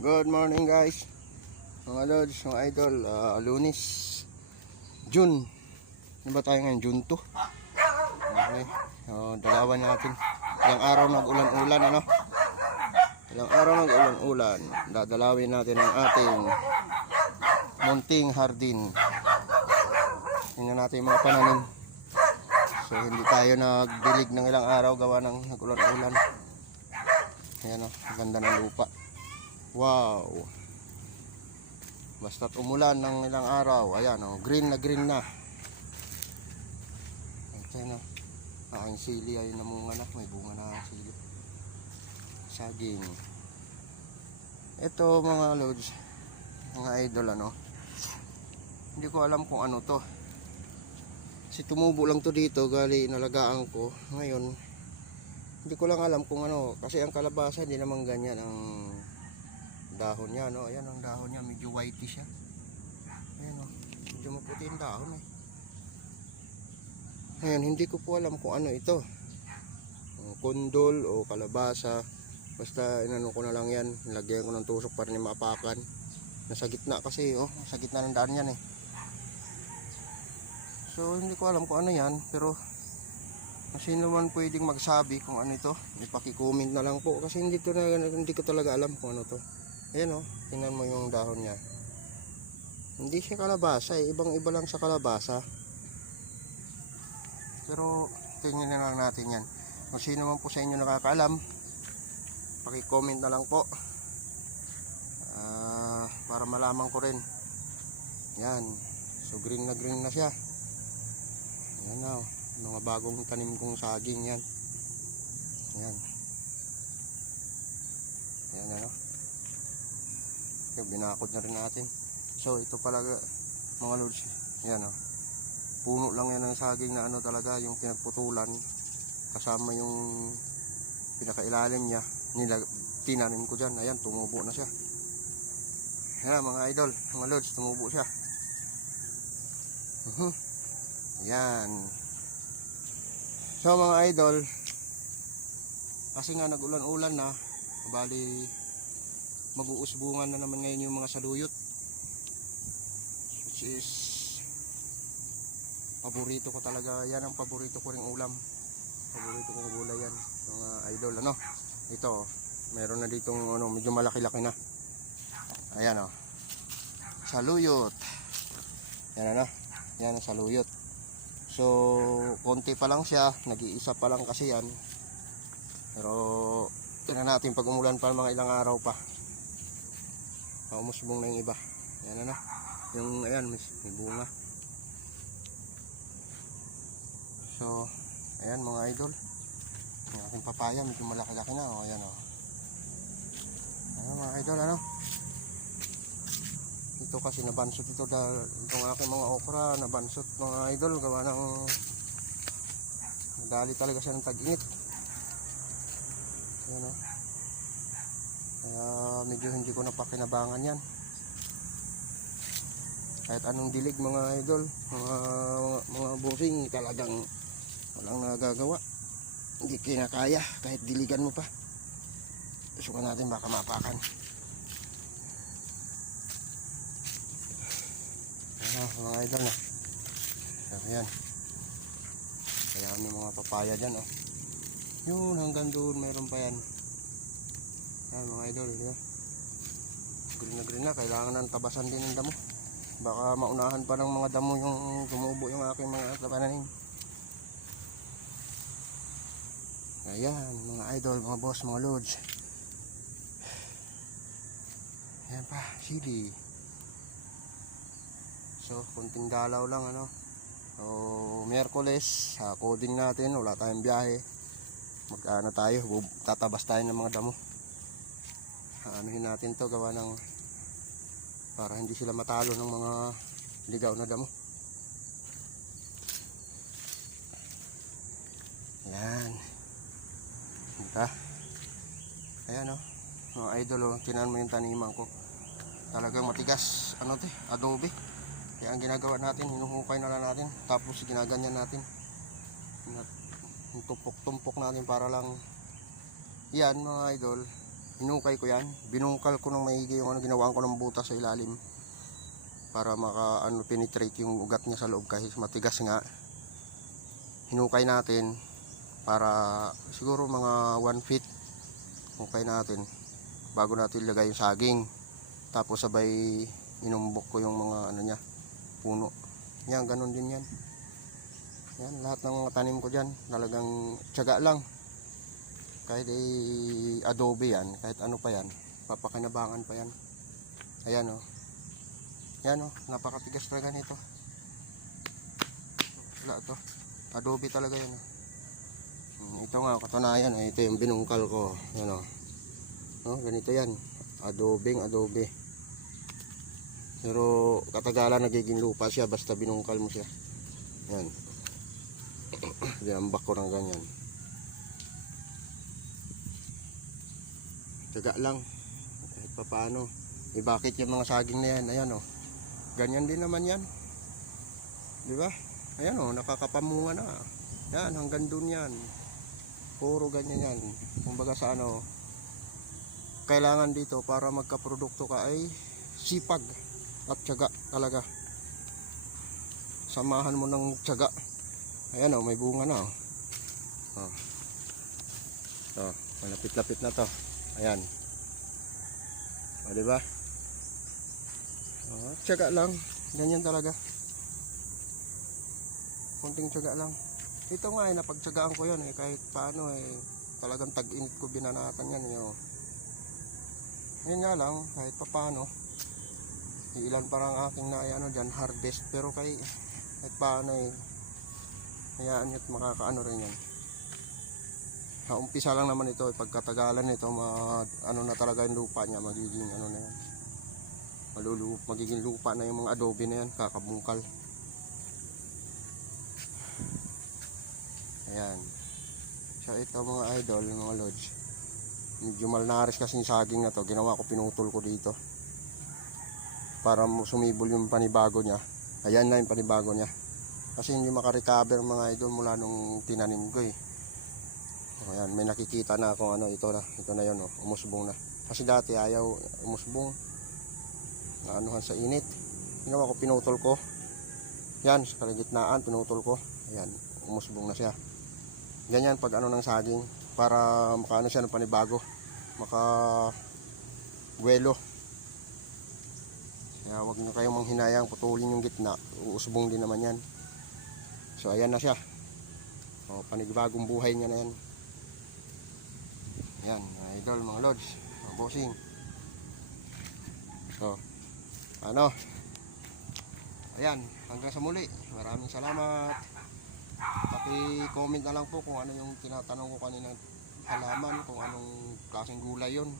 Good morning guys, mga lods, mga idol. Lunes, June. Ano ba tayo ngayon? June 2. Okay. Dalawan natin. Ilang araw nag-ulan-ulan, ano? Ilang araw nag-ulan-ulan. Dadalawin natin ang ating munting hardin. Tingnan natin yung mga pananim. So hindi tayo nagdilig ng ilang araw gawa ng nag-ulan-ulan. Ayan o, ganda ng lupa. Wow. Basta't umulan ng ilang araw, ayan o, green na green na. Ayan o, aking sili ay namunga na, may bunga na ang sili. Saging. Ito mga lods, mga idol, ano, hindi ko alam kung ano to. Kasi tumubo lang to dito, gali inalagaan ko. Ngayon, hindi ko lang alam kung ano, kasi ang kalabasa hindi naman ganyan ang dahon niya, no? Ayan ang dahon niya, medyo whitey siya. Ayan o, medyo maputi yung dahon eh. Ayan, hindi ko po alam kung ano ito, kondol o kalabasa. Basta inano ko na lang yan, nilagyan ko ng tusok para hindi maapakan. Nasa gitna kasi, oh, nasa gitna ng daan yan eh. So hindi ko alam kung ano yan, pero sino man pwedeng magsabi kung ano ito, ipaki-comment na lang po, kasi hindi ko talaga alam kung ano to. Ayan o, tingnan mo yung dahon niya. Hindi siya kalabasa eh, ibang iba lang sa kalabasa. Pero tingnan na lang natin yan. Kung sino man po sa inyo nakakaalam, paki-comment na lang po, para malaman ko rin. Yan, so green na siya. Yan na, mga bagong tanim kong saging yan. Yan. Yan ano. Binakod na rin natin. So ito pala mga lords, yan o, puno lang yan ng saging na ano talaga, yung pinagputulan kasama yung pinakailalim niya, tinanim ko dyan. Ayan, tumubo na siya. Yan mga idol, mga lords, tumubo siya. Yan. So mga idol, kasi nga nag-ulan-ulan na, bali mag-uusbungan na naman ngayon yung mga saluyot, which is paborito ko talaga. Yan ang paborito ko ring ulam, paborito kong gulay yan mga idol, ano. Ito, meron na ditong ano, medyo malaki-laki na. Ayan o, saluyot. Yan ano, yan ang saluyot. So konti pa lang siya, nag-iisa pa lang kasi yan, pero tingnan natin pag umulan pa mga ilang araw pa, umusbong na yung iba. Yan ano, yung ayan, may bunga. So ayan mga idol, yung aking papaya medyo malaki-laki na o. Ayan o, ayan mga idol, ano. Ito kasi nabansot ito, dahil itong aking mga okra nabansot mga idol, gawa ng nadali talaga siya ng tag-init. Ayan o, kaya medyo hindi ko napakinabangan yan. Kahit anong dilig mga idol, mga busing, talagang walang nagagawa, hindi kinakaya kahit diligan mo pa. Susukan natin, baka mapakan. Mga idol na. Ayan, kaya may mga papaya dyan oh. Yun, hanggang doon meron pa yan. Ayan mga idol, diba? Green na green na, kailangan ng tabasan din ng damo. Baka maunahan pa ng mga damo yung tumubo yung aking mga pananim. Ayan mga idol, mga boss, mga lods. Ayan pa, sili. So kunting dalaw lang, ano. So Miyerkules, coding natin, wala tayong biyahe. Magkano tayo, tatabas tayo ng mga damo. Anuhin natin to, gawa ng para hindi sila matalo ng mga ligaw na damo. Yan. Diba? Ayan o, mga idol o, tinan mo yung taniman ko. Talagang matigas, ano to, adobe. Kaya ang ginagawa natin, hinuhukay na lang natin, tapos ginaganyan natin, tumpok-tumpok natin para lang yan mga idol, hinukay ko yan, binungkal ko ng maigi yung ano, ginawaan ko ng butas sa ilalim para maka ano, penetrate yung ugat niya sa loob kahit matigas nga. Hinukay natin para siguro mga 1 feet hukay natin bago natin ilagay yung saging, tapos sabay inumbok ko yung mga ano niya, puno yan, ganun din yan. Yan, lahat ng mga tanim ko dyan talagang tiyaga lang. Kahit adobe yan, kahit ano pa yan, papakinabangan pa yan. Ayan o, yan o, napakatigas talaga nito. Wala to, adobe talaga yan o. Ito nga, katunayan, ito yung binungkal ko. Yan o, no, ganito yan, adobe. Pero katagalan nagiging lupa siya basta binungkal mo siya. Yan, dinambak ko ng ganyan. Tiyaga lang kahit pa paano. Bakit yung mga saging na yan, ayan o, ganyan din naman yan, di ba? Ayan o, nakakapamunga na yan, hanggang dun yan, puro ganyan yan. Kumbaga sa ano, kailangan dito para magkaprodukto ka ay sipag at tiyaga talaga. Samahan mo ng tiyaga. Ayan o, may bunga na o. Malapit-lapit na to. Ayan. O, diba? Tiyaga lang. Ganyan talaga. Konting tiyaga lang. Ito nga napagtiyagaan ko yun kahit paano talagang tag-init ko binanatan yan Yun nga lang, kahit pa paano ilan parang aking na dyan, harvest, pero kahit paano hayaan nyo at makakaano rin yan. Umpisa lang naman ito, pagkatagalan nito ano na talaga yung lupa niya, magiging ano na yan, magiging lupa na yung mga adobe na yan, kakabungkal. Ayan. So ito mga idol, mga lods, medyo malnaris kasi yung saging na to, ginawa ko, pinutol ko dito para sumibol yung panibago niya. Ayan na yung panibago niya, kasi hindi makarecover mga idol mula nung tinanim ko Ayan, may nakikita na ako ito na yun umusbong na, kasi dati ayaw umusbong, naanuhan sa init. Ginawa ko, pinutol ko yan sa kalagitnaan, pinutol ko, ayan, umusbong na siya. Ganyan pag ng saging, para makaano siya ng panibago, makabuelo. Kaya wag nyo kayong manghinayang putulin yung gitna, uusbong din naman yan. So ayan na siya, panibagong buhay niya na yan. Yan mga idol, mga lods, mga bossing. So ayan, hanggang sa muli, maraming salamat. Paki-comment na lang po kung ano yung tinatanong ko kanina, halaman, kung anong klaseng gulay yun.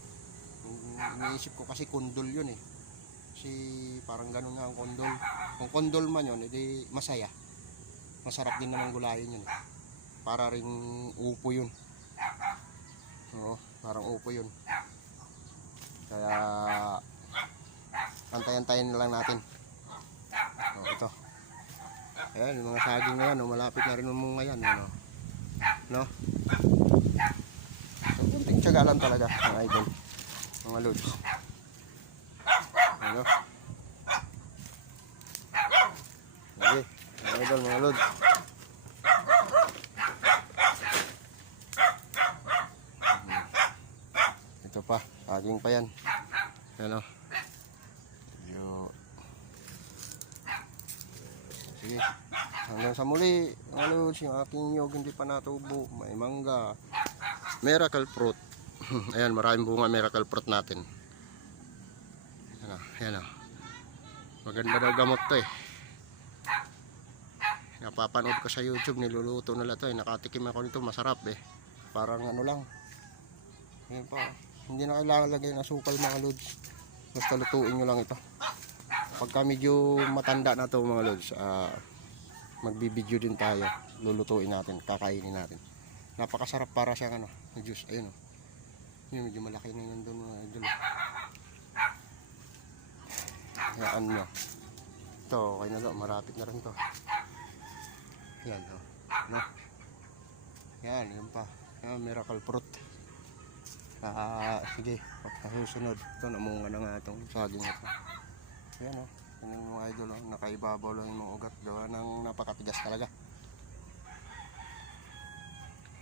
Iniisip ko kasi kondol yun kasi parang ganun nga ang kondol. Kung kondol man yun, edi masaya, masarap din naman gulayin yun para ring upo yun. Parang upo yun. Kaya antayin-antayin na lang natin. Ito, ayan, yung mga saging na yan, malapit na rin umunga yan, no? So, kunting tiyaga lang talaga mga idol, mga lods. Okay, mga idol, mga lods. Ito pa, saging pa yan. Sige, hanggang sa muli mga lods. Yung aking nyog hindi pa natubo, may mangga, miracle fruit. Ayan, maraming bunga miracle fruit natin. Ayan, maganda daw gamot to napapanood ko sa YouTube, niluluto nila to nakatikim ako nito, masarap parang ano lang. Ayan pa, hindi na kailangan lagay ng asukal mga lods, basta lutuin nyo lang ito. Pagka medyo matanda na to mga lods, magbibideo din tayo, lulutuin natin, kakainin natin. Napakasarap, para siyang juice. Ayun yun, medyo malaki na yun doon mga idol. Hayaan nyo ito, okay na daw, marapit na rin to. Yan yan, yun pa, yan, miracle fruit. Sige. Susunod. Ito, namunga na nga itong saging ito. Ayan o. Tingnan mo mga idol, oh. Nakaibabaw lang yung mga ugat. Gawa ng napakatigas talaga.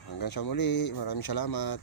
Hanggang sa muli. Maraming salamat.